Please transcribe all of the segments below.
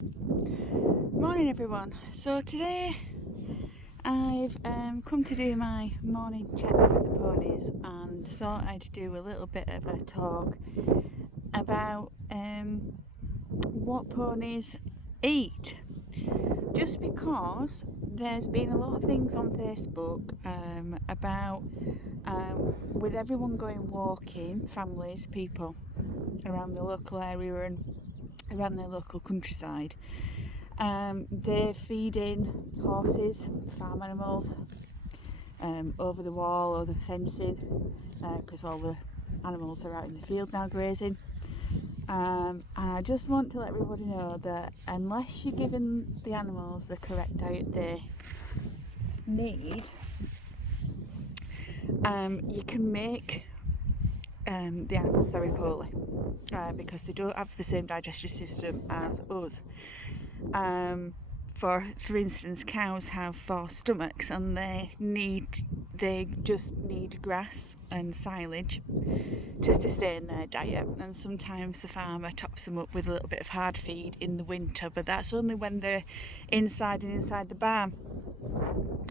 Morning everyone. So today I've come to do my morning check with the ponies and thought I'd do a little bit of a talk about what ponies eat. Just because there's been a lot of things on Facebook about with everyone going walking, families, people around the local area and around their local countryside. They're feeding horses, farm animals, over the wall or the fencing, because all the animals are out in the field now grazing. And I just want to let everybody know that unless you're giving the animals the correct diet they need, you can make the animals very poorly, because they don't have the same digestive system as us. For instance, cows have 4 stomachs and they just need grass and silage to sustain their diet, and sometimes the farmer tops them up with a little bit of hard feed in the winter, but that's only when they're inside the barn.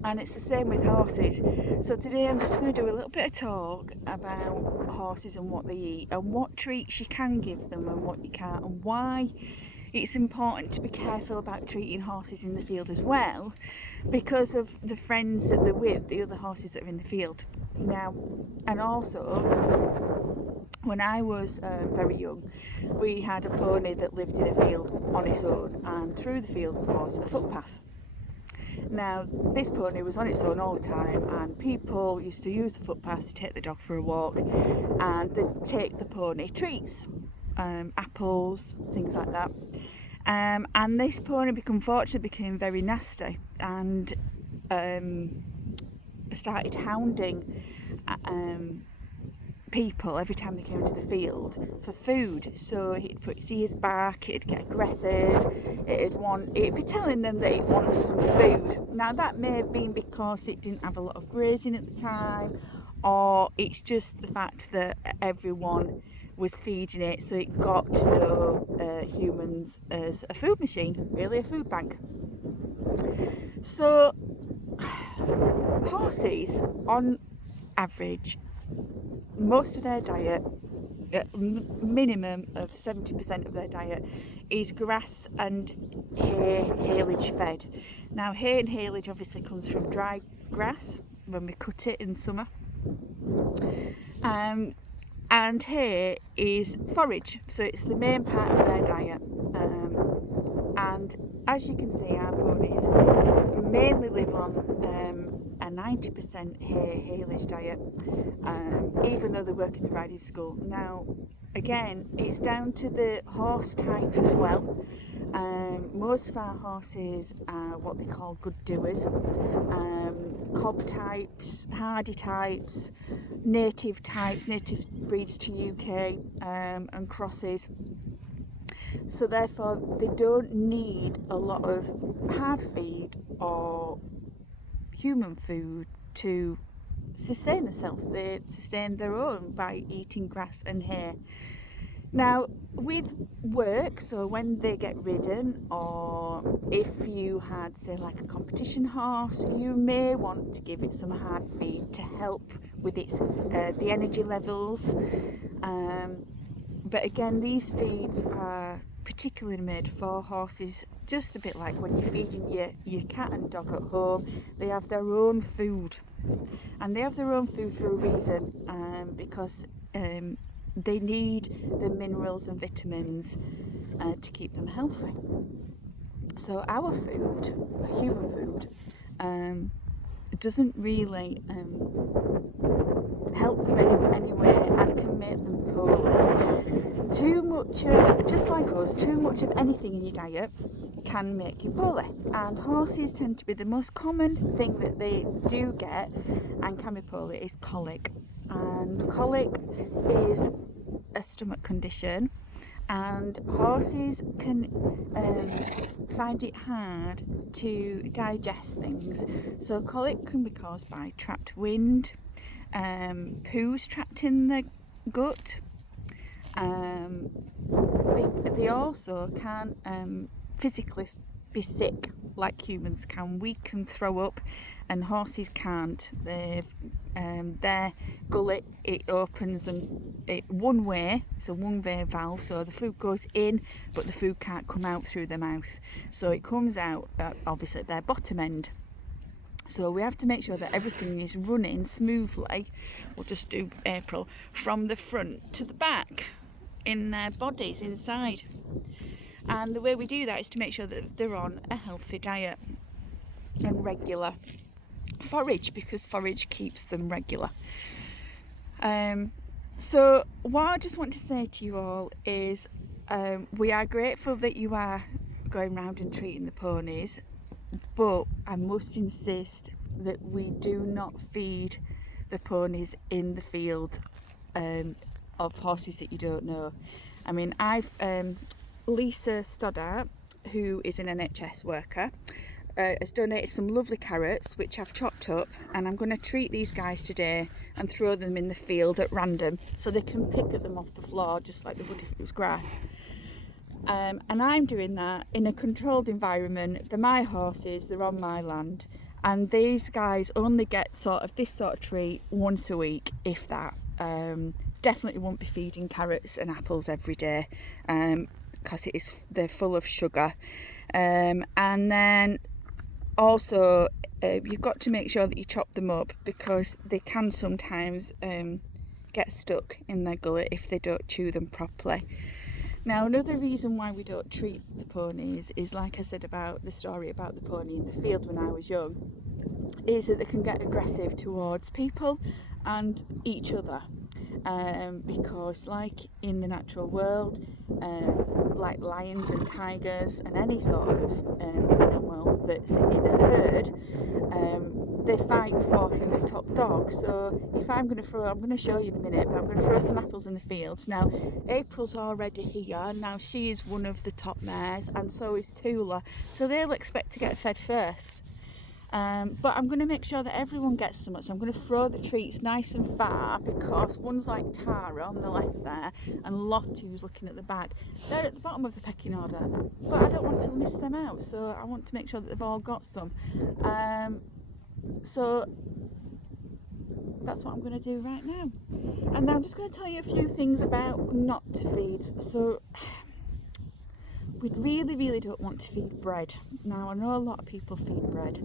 And it's the same with horses. So today I'm just going to do a little bit of talk about horses and what they eat and what treats you can give them and what you can't, and why it's important to be careful about treating horses in the field as well, because of the friends that they're with, the other horses that are in the field. Now, and also, when I was very young, we had a pony that lived in a field on its own, and through the field was a footpath. Now, this pony was on its own all the time, and people used to use the footpath to take the dog for a walk, and they'd take the pony treats, apples, things like that. And this pony, unfortunately, became very nasty and started hounding people every time they came into the field for food. So he'd put its ears back, it'd get aggressive, it'd be telling them that it wants some food. Now that may have been because it didn't have a lot of grazing at the time, or it's just the fact that everyone was feeding it, so it got to know humans as a food machine, really a food bank. So horses, on average, most of their diet, minimum of 70% of their diet, is grass and hay, haylage fed. Now, hay and haylage obviously comes from dry grass when we cut it in summer. And hay is forage, so it's the main part of their diet. And as you can see, our ponies mainly live on a 90% haylage diet, even though they work in the riding school. Now, again, it's down to the horse type as well. Most of our horses are what they call good doers, cob types, hardy types, native breeds to UK, and crosses. So therefore they don't need a lot of hard feed or human food to sustain themselves. They sustain their own by eating grass and hay. Now, with work, so when they get ridden, or if you had, say, like a competition horse, you may want to give it some hard feed to help with its the energy levels. But again, these feeds are particularly made for horses, just a bit like when you're feeding your cat and dog at home. They have their own food, and they have their own food for a reason, because they need the minerals and vitamins to keep them healthy. So our food, human food, doesn't really help them in any way and can make them poorly. Too much of, just like us, too much of anything in your diet can make you poorly. And horses tend to be the most common thing that they do get and can be poorly is colic. And colic is a stomach condition, and horses can find it hard to digest things. So colic can be caused by trapped wind, poos trapped in the gut. They also can physically be sick like humans can. We can throw up and horses can't. Their gullet, it opens and one way, it's a one-way valve, so the food goes in but the food can't come out through their mouth, so it comes out obviously at their bottom end. So we have to make sure that everything is running smoothly. We'll just do April from the front to the back in their bodies inside. And the way we do that is to make sure that they're on a healthy diet and regular forage, because forage keeps them regular. So what I just want to say to you all is we are grateful that you are going round and treating the ponies, but I must insist that we do not feed the ponies in the field of horses that you don't know. I mean, Lisa Stoddart, who is an NHS worker, has donated some lovely carrots which I've chopped up, and I'm going to treat these guys today and throw them in the field at random so they can pick at them off the floor just like they would if it was grass. And I'm doing that in a controlled environment. They're my horses, they're on my land, and these guys only get this sort of treat once a week, if that. Definitely won't be feeding carrots and apples every day, because they're full of sugar. And then also you've got to make sure that you chop them up, because they can sometimes get stuck in their gullet if they don't chew them properly. Now, another reason why we don't treat the ponies is, like I said about the story about the pony in the field when I was young, is that they can get aggressive towards people and each other. Because like in the natural world, like lions and tigers and any sort of animal that's in a herd, they fight for who's top dog. So if I'm going to show you in a minute, but I'm going to throw some apples in the fields. Now, April's already here. Now she is one of the top mares, and so is Tula. So they'll expect to get fed first. But I'm going to make sure that everyone gets some. So I'm going to throw the treats nice and far, because ones like Tara on the left there and Lottie, who's looking at the back, they're at the bottom of the pecking order, but I don't want to miss them out, so I want to make sure that they've all got some. So that's what I'm going to do right now. And now I'm just going to tell you a few things about not to feed. So we really don't want to feed bread. Now, I know a lot of people feed bread.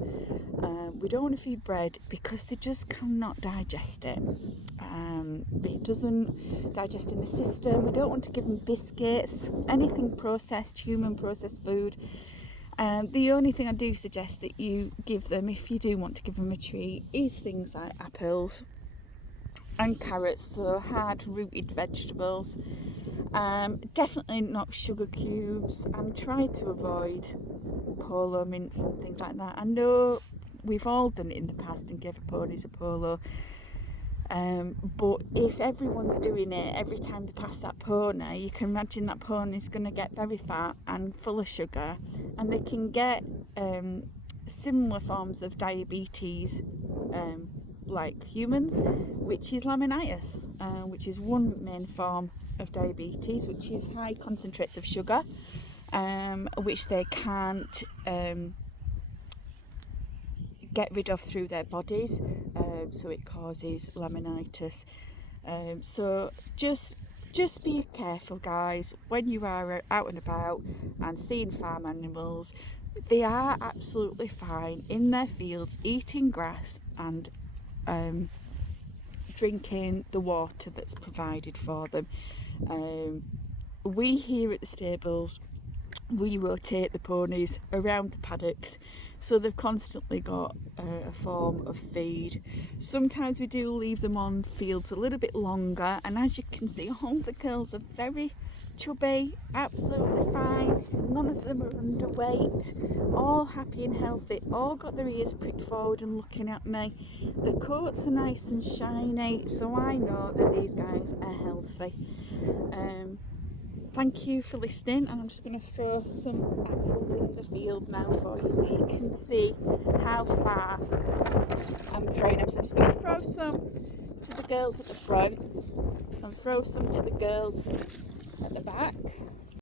We don't want to feed bread because they just cannot digest it. It doesn't digest in the system. We don't want to give them biscuits, anything processed, human processed food. The only thing I do suggest that you give them, if you do want to give them a treat, is things like apples and carrots, so hard rooted vegetables. Definitely not sugar cubes, and try to avoid polo mints and things like that. I know we've all done it in the past and gave ponies a polo, but if everyone's doing it every time they pass that pony, you can imagine that pony's going to get very fat and full of sugar, and they can get similar forms of diabetes like humans, which is laminitis, which is one main form of diabetes, which is high concentrates of sugar, which they can't get rid of through their bodies, so it causes laminitis. So just be careful, guys, when you are out and about and seeing farm animals. They are absolutely fine in their fields, eating grass and drinking the water that's provided for them. We here at the stables, we rotate the ponies around the paddocks, so they've constantly got a form of feed. Sometimes we do leave them on fields a little bit longer, and as you can see, all the girls are very chubby, absolutely fine. None of them are underweight, all happy and healthy, all got their ears pricked forward and looking at me. The coats are nice and shiny, so I know that these guys are healthy. Thank you for listening, and I'm just going to throw some apples in the field now for you so you can see how far I'm throwing them. So I'm just going to throw some to the girls at the front and throw some to the girls at the back.